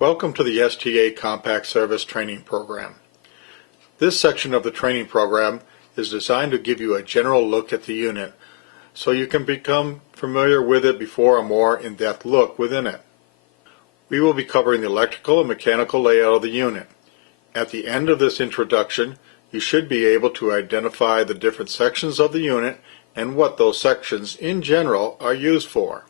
Welcome to the STA Compact Service Training Program. This section of the training program is designed to give you a general look at the unit so you can become familiar with it before a more in-depth look within it. We will be covering the electrical and mechanical layout of the unit. At the end of this introduction, you should be able to identify the different sections of the unit and what those sections in general are used for.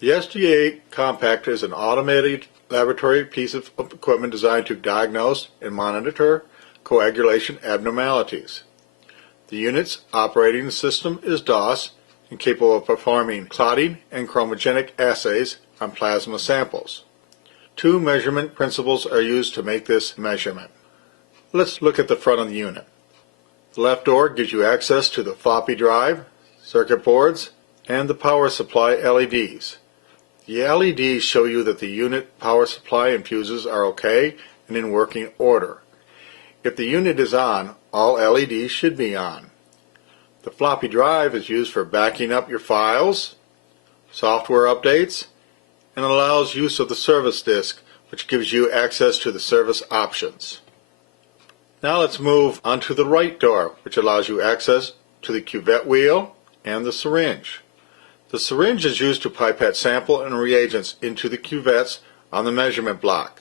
The STA Compact is an automated laboratory piece of equipment designed to diagnose and monitor coagulation abnormalities. The unit's operating system is DOS and capable of performing clotting and chromogenic assays on plasma samples. Two measurement principles are used to make this measurement. Let's look at the front of the unit. The left door gives you access to the floppy drive, circuit boards, and the power supply LEDs. The LEDs show you that the unit power supply and fuses are okay and in working order. If the unit is on, all LEDs should be on. The floppy drive is used for backing up your files, software updates, and allows use of the service disk, which gives you access to the service options. Now let's move on to the right door, which allows you access to the cuvette wheel and the syringe. The syringe is used to pipette sample and reagents into the cuvettes on the measurement block.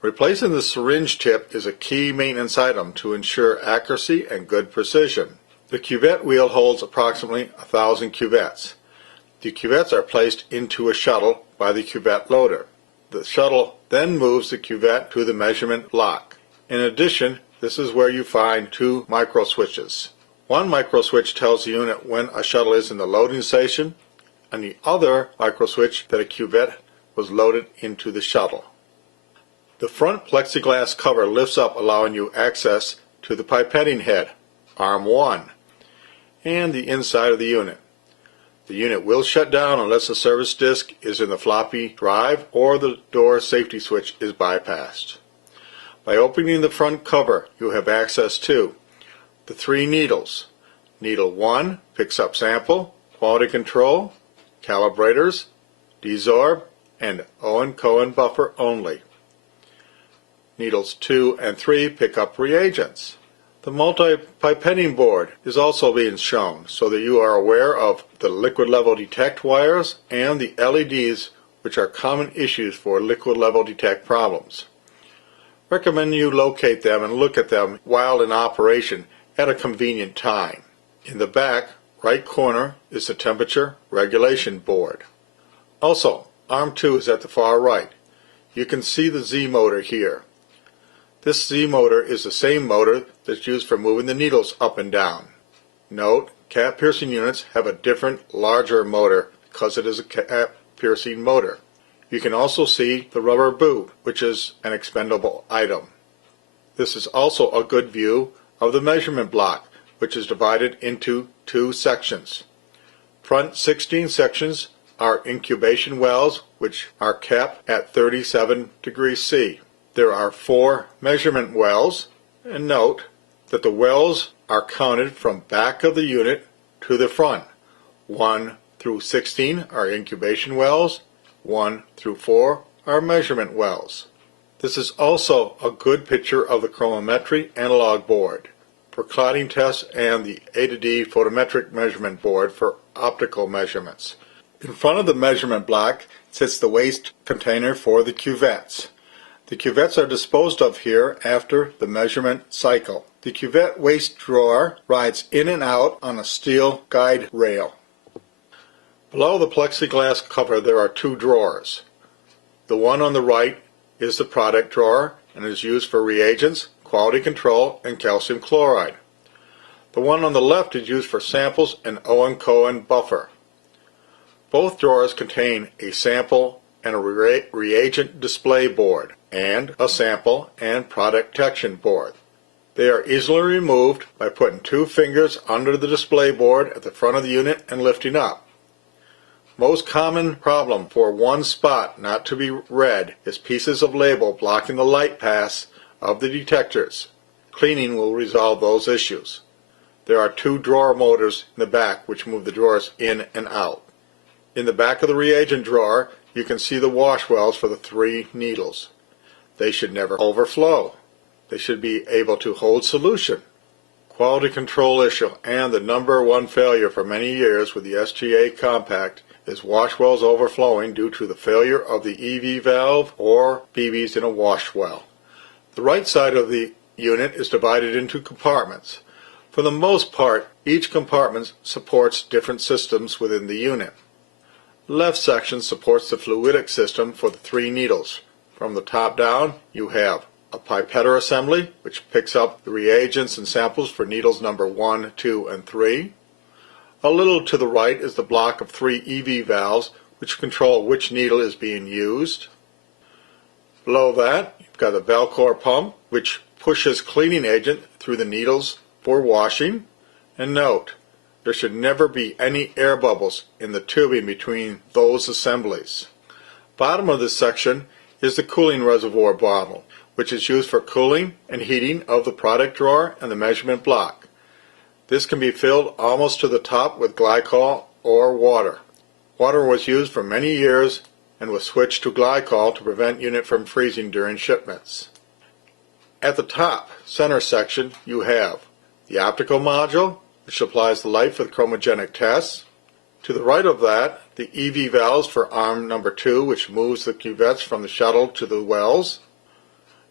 Replacing the syringe tip is a key maintenance item to ensure accuracy and good precision. The cuvette wheel holds approximately 1,000 cuvettes. The cuvettes are placed into a shuttle by the cuvette loader. The shuttle then moves the cuvette to the measurement block. In addition, this is where you find two micro switches. One micro switch tells the unit when a shuttle is in the loading station, and the other micro switch that a cuvette was loaded into the shuttle. The front plexiglass cover lifts up, allowing you access to the pipetting head, arm 1, and the inside of the unit. The unit will shut down unless the service disk is in the floppy drive or the door safety switch is bypassed. By opening the front cover, you have access to the 3 needles. Needle 1 picks up sample, quality control, calibrators, desorb, and Owen-Cohen buffer only. Needles 2 and 3 pick up reagents. The multi-pipetting board is also being shown so that you are aware of the liquid level detect wires and the LEDs, which are common issues for liquid level detect problems. Recommend you locate them and look at them while in operation at a convenient time. In the back right corner is the temperature regulation board. Also, arm 2 is at the far right. You can see the Z motor here. This Z motor is the same motor that's used for moving the needles up and down. Note, cap piercing units have a different, larger motor because it is a cap piercing motor. You can also see the rubber boot, which is an expendable item. This is also a good view of the measurement block, which is divided into 2 sections. Front 16 sections are incubation wells, which are kept at 37 degrees C. There are 4 measurement wells, and note that the wells are counted from back of the unit to the front. 1 through 16 are incubation wells, 1 through 4 are measurement wells. This is also a good picture of the chronometry analog board for clotting tests and the A to D photometric measurement board for optical measurements. In front of the measurement block sits the waste container for the cuvettes. The cuvettes are disposed of here after the measurement cycle. The cuvette waste drawer rides in and out on a steel guide rail. Below the plexiglass cover there are 2 drawers. The one on the right is the product drawer and is used for reagents, quality control, and calcium chloride. The one on the left is used for samples and Owen-Cohen buffer. Both drawers contain a sample and a reagent display board and a sample and product detection board. They are easily removed by putting 2 fingers under the display board at the front of the unit and lifting up. Most common problem for one spot not to be read is pieces of label blocking the light path of the detectors. Cleaning will resolve those issues. There are 2 drawer motors in the back which move the drawers in and out. In the back of the reagent drawer you can see the wash wells for the 3 needles. They should never overflow. They should be able to hold solution. Quality control issue and the #1 failure for many years with the STA Compact is wash wells overflowing due to the failure of the EV valve or BBs in a wash well. The right side of the unit is divided into compartments. For the most part, each compartment supports different systems within the unit. The left section supports the fluidic system for the 3 needles. From the top down, you have a pipetter assembly, which picks up the reagents and samples for needles number 1, 2, and 3. A little to the right is the block of 3 EV valves, which control which needle is being used. Below that, you've got a Velcor pump, which pushes cleaning agent through the needles for washing. And note, there should never be any air bubbles in the tubing between those assemblies. Bottom of this section is the cooling reservoir bottle, which is used for cooling and heating of the product drawer and the measurement block. This can be filled almost to the top with glycol or water. Water was used for many years and was switched to glycol to prevent unit from freezing during shipments. At the top center section, you have the optical module, which supplies the light for the chromogenic tests. To the right of that, the EV valves for arm number 2, which moves the cuvettes from the shuttle to the wells.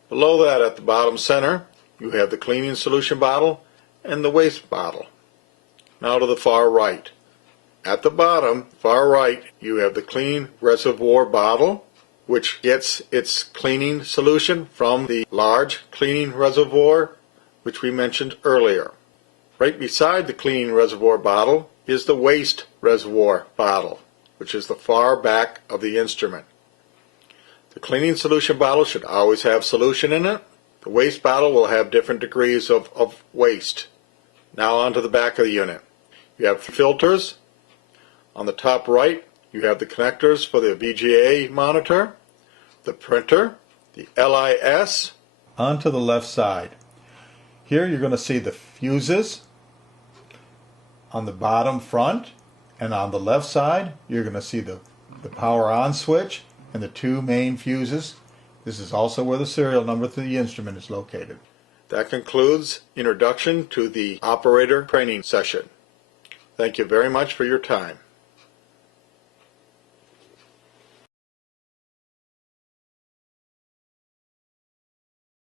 Below that, at the bottom center, you have the cleaning solution bottle and the waste bottle. Now to the far right. At the bottom, far right, you have the clean reservoir bottle, which gets its cleaning solution from the large cleaning reservoir, which we mentioned earlier. Right beside the cleaning reservoir bottle is the waste reservoir bottle, which is the far back of the instrument. The cleaning solution bottle should always have solution in it. The waste bottle will have different degrees of waste. Now onto the back of the unit. You have filters. On the top right, you have the connectors for the VGA monitor, the printer, the LIS. Onto the left side. Here you're going to see the fuses on the bottom front, and on the left side you're going to see the power on switch and the 2 main fuses. This is also where the serial number to the instrument is located. That concludes introduction to the operator training session. Thank you very much for your time.